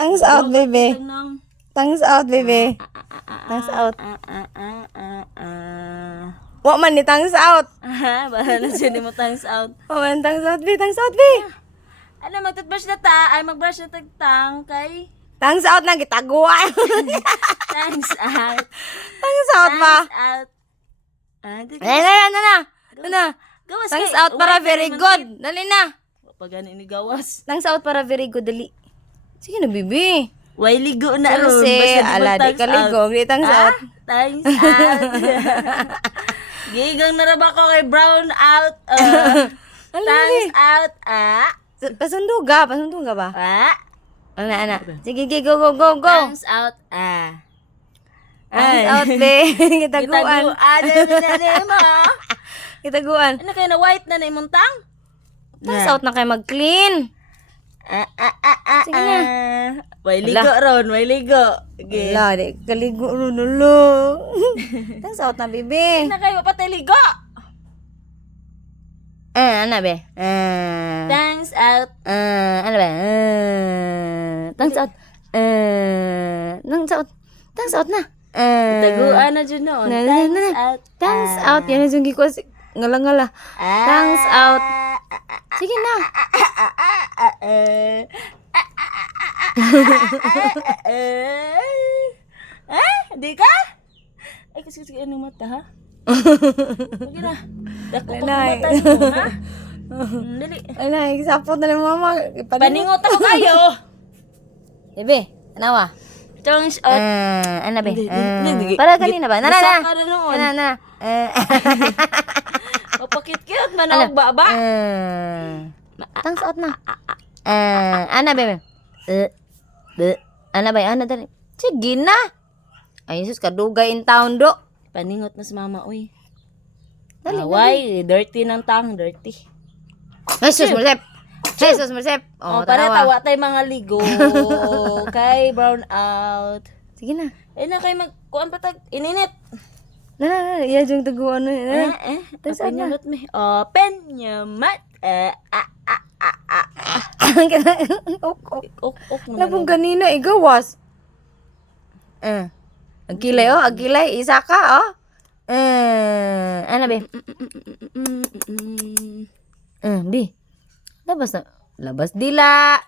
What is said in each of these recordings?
Tongues out, baby. Tongues out, baby. Tongues out. Wa man ni tongues out. Bahala siya ni mo tongues out. Wa man tongues out, be. Tongues out, be. Ano, mag-toothbrush na ta. Ay, mag-brush na tagtang kay... Tongues out na gitagwa. Tongues out. Tongues out ba? Tongues out. Di Na. Gawas Tongues kay- out para Wait, very naman, good. kid. Dali na. Pag ano ini gawas. Tongues out para very good. Dali. Sige na, baby. Way ligo na ron. Kasi, Basta di mo ala, di tongues ka ligo. out. Di tongues out. Tongues out. Gigang na raba ko kay brown out. Tongues out. Pasunduga ba? Ana. Sige, go. Tongues out. Tongues out, be. Kitaguan. Kitaguan. Mo. Kitaguan. Ano kayo na white na imong tang? Tongues out na kayo mag-clean. Sige na. May ligo ron, may ligo. Okay. Wala, di kaligo nulo. Tongues out na, baby. Na kayo patay ligo. Ano be? Tongues out. Ano ba? Tongues out. Tongues out na. Taguan na dyan noon. Tongues out. Tongues out. Yan na yung ko. Ngala. Tongues out. Sige na. Di ka? Ay, kasi anong mata, ha? Sige na. Dako pa Alay. mata mo, ha? Dali. Ay, sapot na lang mama. Paningot ako kayo. Bebe, anawa. Tongues out. Ano be? Hindi. Para kanina ba? Basa ka na noon. Na. Mapakit-kit man ako baba. Tongues out na. Ano be? Ano ba? Ano dali? Sige na. Ay, Jesus, kadugay in town do. Paningot na si mama, uy. Dali, Away, dirty ng tang, dirty. Jesus, Marcep. Oh, para tawa tayo mga ligo. Kay brown out. Sige na. Eh na kay kuan pa tag ininit. Na, iya yung taguan na. Tongues out Open na. your mouth, me. Open your mouth. Ok. Labong kanina, igawas. Agkilay, isa ka, oh. Ano be? Di. Labas dila.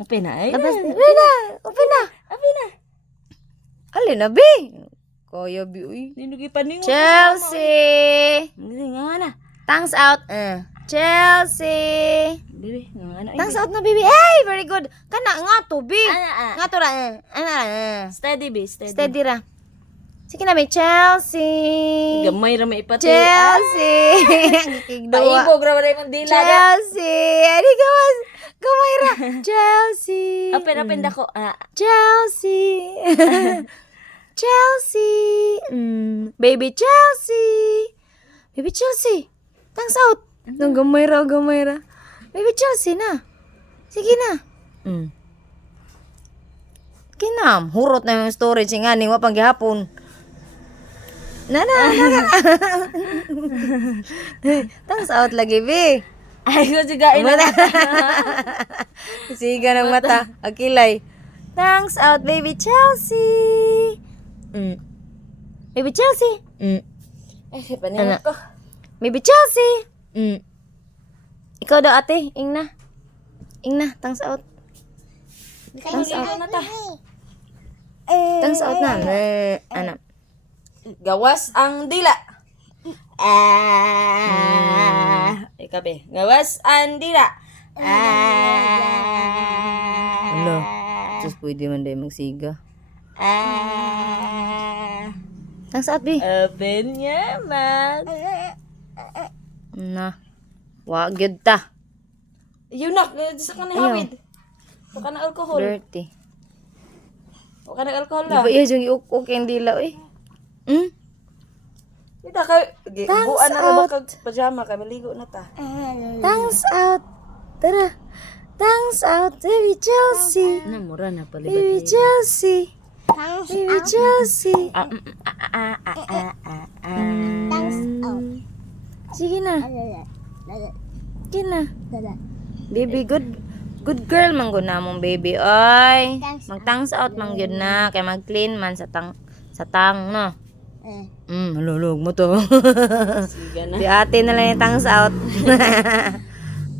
Open na ay. Labas dila. Open na. Alin na, be? Kaya, be, uy. Ninugi paningot. Chelsea. Hindi nga na. Tongues out. Chelsea. Bibi, nga na. Tongues out na, baby. Hey, very good. Kana, nga to, be. Ana. Nga to ra. Steady, be. Steady. Steady ra. Sige na, be. Chelsea. Gamay ra may ipati. Chelsea. Kigdawa. Paibog ra ba yung dila. Chelsea. Ani gawas. Gamay ra. Chelsea. Open dako. Chelsea. Chelsea. Baby Chelsea. Baby Chelsea. Tongues out. No, gamay ra. Baby Chelsea na. Sige na. Kinam. Hurot na yung storage. Nga ni wapang gihapon. Na. Tongues out lagi, be. Ay, ko juga ina. Siga ng mata. Akilay. Tongues out, baby Chelsea. Baby Chelsea. Ay, paningot ko. Baby Chelsea. Ikaw daw, ate. Ingna, tongues out. Tongues out na ta. Tongues out na. Ano? Gawas ang dila. Ikabe. Gawas ang dila. Ano? Sus, pwede man dahil magsiga. Tongues out, be. Open your mouth. Na. Wag yun ta. Yun na, sa ka na hawid. Huwag ka na alcohol. Dirty. Huwag ka na alcohol Di na. ba iya yung iuk-uk yung dila, eh? Ita ka, buwan na rin out. ba kag pajama ka, maligo na ta. Tongues out. Tara. Tongues out, baby Chelsea. Namura na pala. Baby Chelsea. Baby Chelsea. Sige na. Sige na. Baby, good. Good girl man gud na mong baby oy. Mag-tangs out man gyud na kay mag-clean man sa tang no. Halulog mo to. Sige na. Si ate na lang yung tangs out.